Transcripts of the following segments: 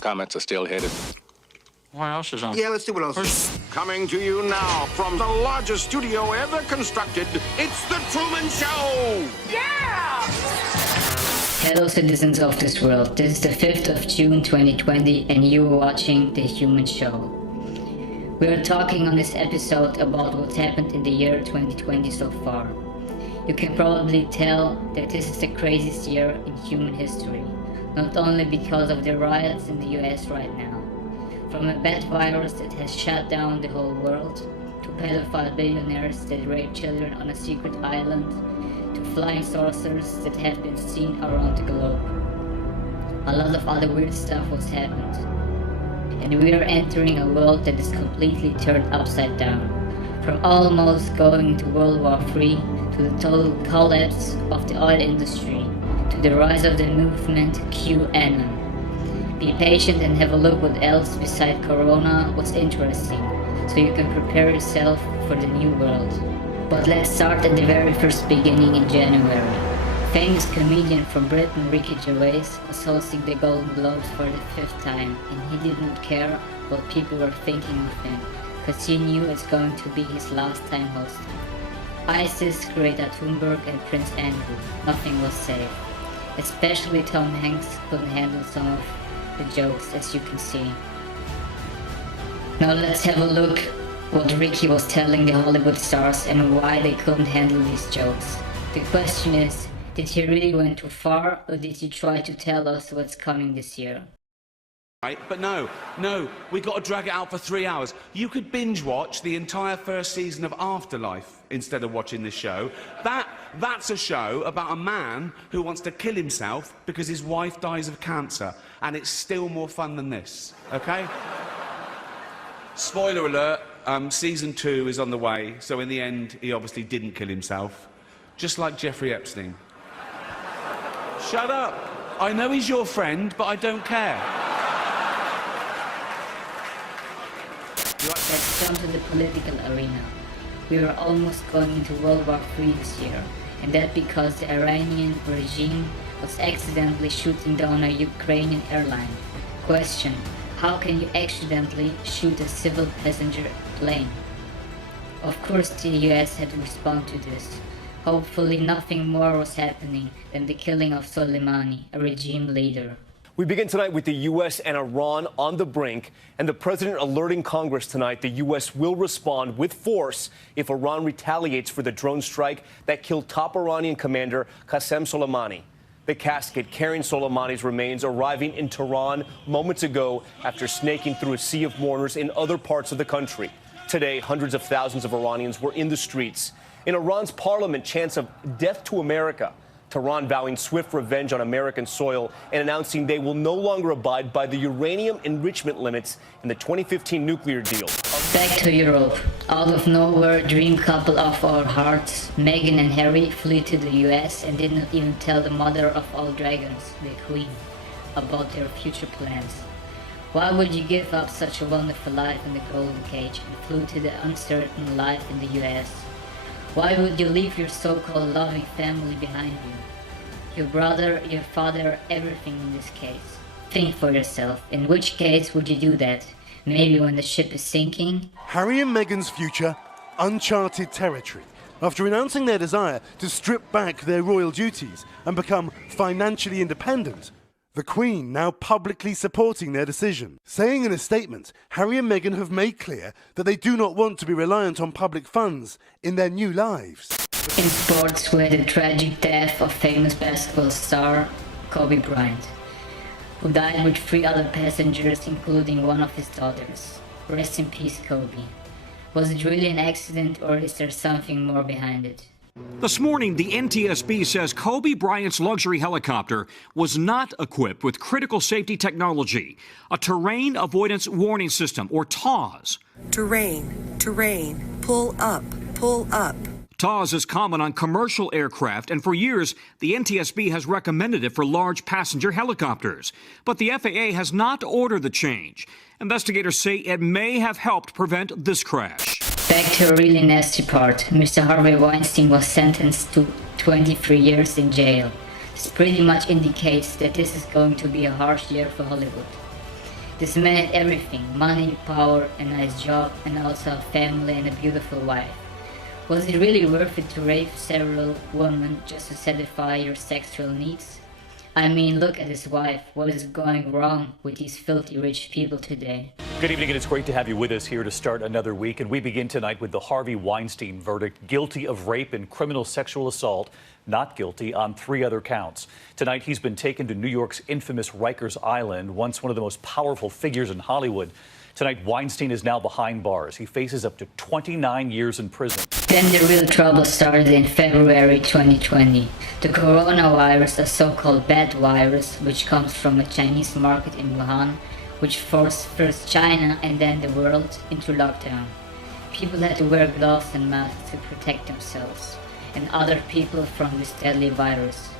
Comments are still headed. What else is on? Yeah, let's see what else is. Coming to you now from the largest studio ever constructed, it's The Truman Show! Yeah! Hello citizens of this world, this is the 5th of June 2020 and you are watching The Human Show. We are talking on this episode about what's happened in the year 2020 so far. You can probably tell that this is the craziest year in human history, not only because of the riots in the US right now. From a bad virus that has shut down the whole world, to pedophile billionaires that rape children on a secret island, to flying saucers that have been seen around the globe. A lot of other weird stuff has happened. And we are entering a world that is completely turned upside down. From almost going to World War III, to the total collapse of the oil industry, to the rise of the movement QAnon. Be patient and have a look what else beside Corona was interesting, so you can prepare yourself for the new world. But let's start at the very first beginning in January. Famous comedian from Britain Ricky Gervais was hosting the Golden Globes for the 5th time, and he did not care what people were thinking of him, cause he knew it's going to be his last time hosting. ISIS, Greta Thunberg and Prince Andrew, nothing was safe. Especially Tom Hanks couldn't handle some of the jokes, as you can see. Now let's have a look what Ricky was telling the Hollywood stars and why they couldn't handle these jokes. The question is, did he really went too far, or did he try to tell us what's coming this year? Right, but no, we got to drag it out for 3 hours. You could binge watch the entire first season of Afterlife instead of watching this show. That's a show about a man who wants to kill himself because his wife dies of cancer, and it's still more fun than this, okay? Spoiler alert, season 2 is on the way, so in the end, he obviously didn't kill himself, just like Jeffrey Epstein. Shut up. I know he's your friend, but I don't care. Let's jump to the political arena. We are almost going into World War III this year, and that because the Iranian regime was accidentally shooting down a Ukrainian airline. Question: how can you accidentally shoot a civil passenger plane? Of course the US had to respond to this. Hopefully nothing more was happening than the killing of Soleimani, a regime leader. We begin tonight with the U.S. and Iran on the brink, and the president alerting Congress tonight the U.S. will respond with force if Iran retaliates for the drone strike that killed top Iranian commander Qasem Soleimani. The casket carrying Soleimani's remains arriving in Tehran moments ago after snaking through a sea of mourners in other parts of the country. Today, hundreds of thousands of Iranians were in the streets. In Iran's parliament, chants of death to America. Tehran vowing swift revenge on American soil and announcing they will no longer abide by the uranium enrichment limits in the 2015 nuclear deal. Back to Europe. Out of nowhere, dream couple of our hearts, Meghan and Harry, flew to the US and did not even tell the mother of all dragons, the Queen, about their future plans. Why would you give up such a wonderful life in the golden cage and flew to the uncertain life in the US? Why would you leave your so-called loving family behind you? Your brother, your father, everything in this case. Think for yourself, in which case would you do that? Maybe when the ship is sinking? Harry and Meghan's future, uncharted territory. After announcing their desire to strip back their royal duties and become financially independent, the Queen now publicly supporting their decision. Saying in a statement, Harry and Meghan have made clear that they do not want to be reliant on public funds in their new lives. In sports, we had the tragic death of famous basketball star Kobe Bryant, who died with 3 other passengers, including one of his daughters. Rest in peace, Kobe. Was it really an accident, or is there something more behind it? This morning, the NTSB says Kobe Bryant's luxury helicopter was not equipped with critical safety technology, a terrain avoidance warning system, or TAWS. Terrain, pull up. TAWS is common on commercial aircraft, and for years, the NTSB has recommended it for large passenger helicopters. But the FAA has not ordered the change. Investigators say it may have helped prevent this crash. Back to a really nasty part. Mr. Harvey Weinstein was sentenced to 23 years in jail. This pretty much indicates that this is going to be a harsh year for Hollywood. This man had everything: money, power, a nice job, and also a family and a beautiful wife. Was it really worth it to rape several women just to satisfy your sexual needs? I mean, look at his wife. What is going wrong with these filthy rich people today? Good evening, and it's great to have you with us here to start another week. And we begin tonight with the Harvey Weinstein verdict: guilty of rape and criminal sexual assault, not guilty on 3 other counts. Tonight, he's been taken to New York's infamous Rikers Island, once one of the most powerful figures in Hollywood. Tonight, Weinstein is now behind bars. He faces up to 29 years in prison. Then the real trouble started in February 2020. The coronavirus, a so-called bad virus, which comes from a Chinese market in Wuhan, which forced first China and then the world into lockdown. People had to wear gloves and masks to protect themselves and other people from this deadly virus.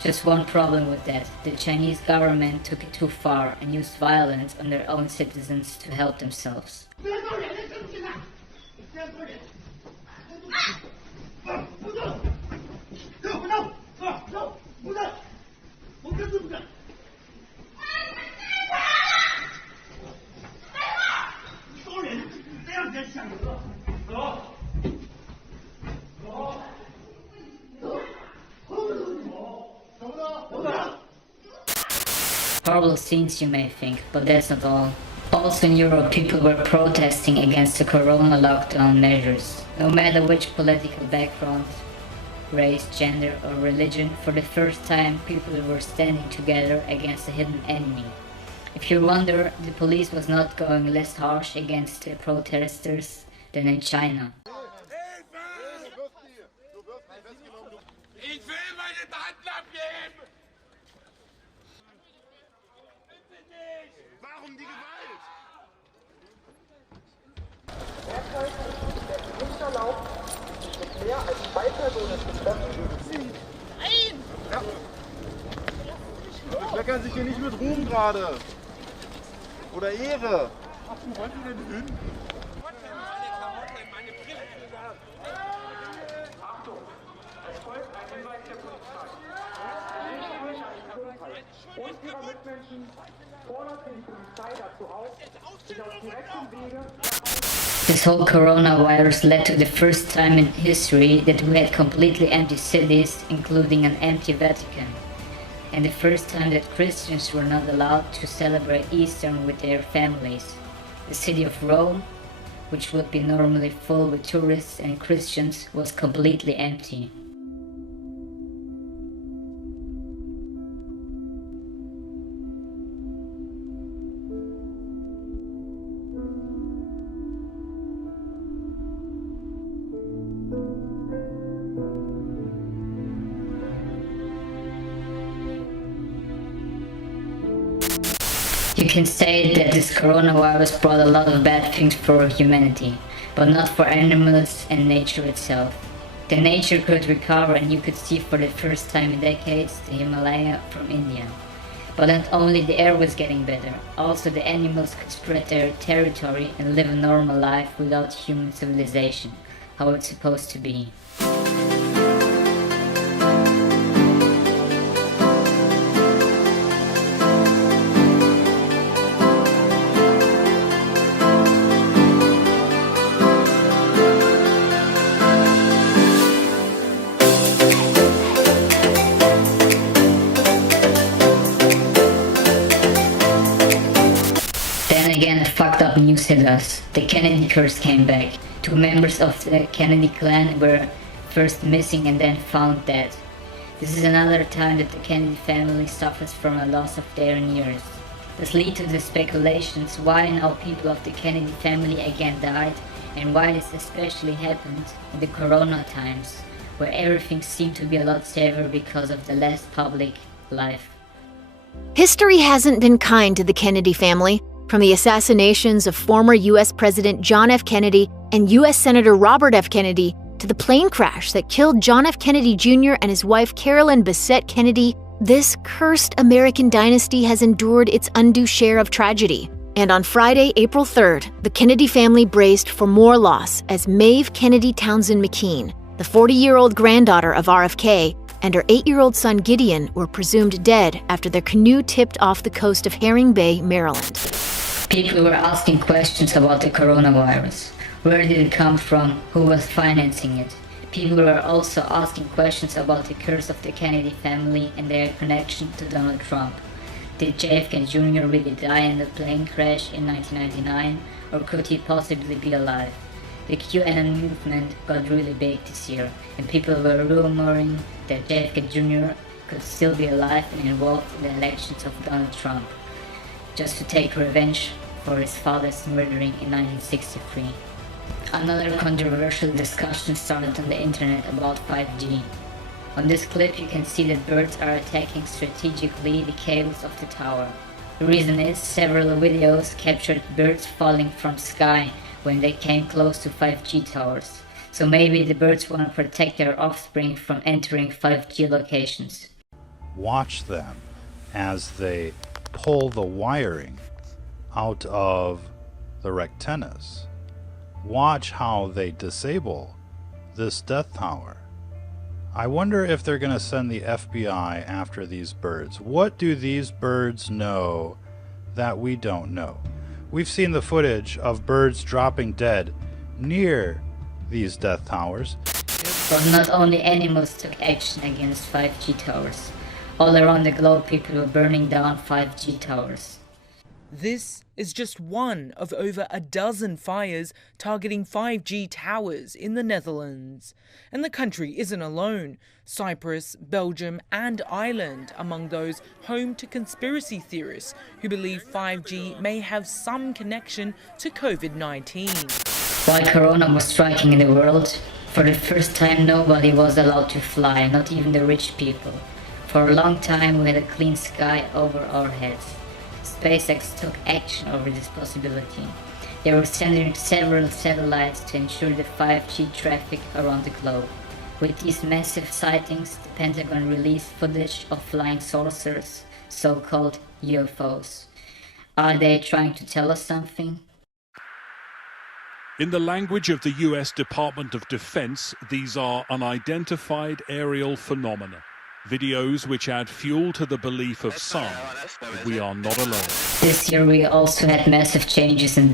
Just one problem with that: the Chinese government took it too far and used violence on their own citizens to help themselves. Horrible scenes, you may think, but that's not all. Also in Europe, people were protesting against the corona lockdown measures. No matter which political background, race, gender or religion, for the first time people were standing together against a hidden enemy. If you wonder, the police was not going less harsh against the protesters than in China. Bekleckern sich hier nicht mit Ruhm gerade. Oder Ehre. Ach, wo wollt ihr denn hin? Achtung, es folgt ein Hinweis der Polizei. Und ihrer Mitmenschen fordert die Polizei dazu auf, sich auf direktem Wege... This whole coronavirus led to the first time in history that we had completely empty cities, including an empty Vatican. And the first time that Christians were not allowed to celebrate Easter with their families. The city of Rome, which would be normally full with tourists and Christians, was completely empty. You can say that this coronavirus brought a lot of bad things for humanity, but not for animals and nature itself. The nature could recover and you could see for the first time in decades the Himalaya from India. But not only the air was getting better, also the animals could spread their territory and live a normal life without human civilization, how it's supposed to be. Again, fucked up news hit us. The Kennedy curse came back. 2 members of the Kennedy clan were first missing and then found dead. This is another time that the Kennedy family suffers from a loss of their heirs. This leads to the speculations why now people of the Kennedy family again died, and why this especially happened in the corona times, where everything seemed to be a lot safer because of the less public life. History hasn't been kind to the Kennedy family. From the assassinations of former U.S. President John F. Kennedy and U.S. Senator Robert F. Kennedy to the plane crash that killed John F. Kennedy Jr. and his wife Carolyn Bessette Kennedy, this cursed American dynasty has endured its undue share of tragedy. And on Friday, April 3rd, the Kennedy family braced for more loss as Maeve Kennedy Townsend McKean, the 40-year-old granddaughter of RFK, and her 8-year-old son Gideon were presumed dead after their canoe tipped off the coast of Herring Bay, Maryland. People were asking questions about the coronavirus. Where did it come from? Who was financing it? People were also asking questions about the curse of the Kennedy family and their connection to Donald Trump. Did JFK Jr. really die in the plane crash in 1999, or could he possibly be alive? The QAnon movement got really big this year, and people were rumoring that JFK Jr. could still be alive and involved in the elections of Donald Trump, just to take revenge for his father's murdering in 1963. Another controversial discussion started on the internet about 5G. On this clip you can see that birds are attacking strategically the cables of the tower. The reason is several videos captured birds falling from sky when they came close to 5G towers. So maybe the birds want to protect their offspring from entering 5G locations. Watch them as they pull the wiring out of the rectennas. Watch how they disable this death tower. I wonder if they're going to send the FBI after these birds. What do these birds know that we don't know? We've seen the footage of birds dropping dead near these death towers. But not only animals took action against 5G towers. All around the globe people were burning down 5G towers. This is just one of over a dozen fires targeting 5G towers in the Netherlands. And the country isn't alone. Cyprus, Belgium and Ireland among those home to conspiracy theorists who believe 5G may have some connection to COVID-19. While Corona was striking in the world, for the first time nobody was allowed to fly, not even the rich people. For a long time we had a clean sky over our heads. SpaceX took action over this possibility. They were sending several satellites to ensure the 5G traffic around the globe. With these massive sightings, the Pentagon released footage of flying saucers, so-called UFOs. Are they trying to tell us something? In the language of the US Department of Defense, these are unidentified aerial phenomena. Videos which add fuel to the belief of some that we are not alone. This year we also had massive changes in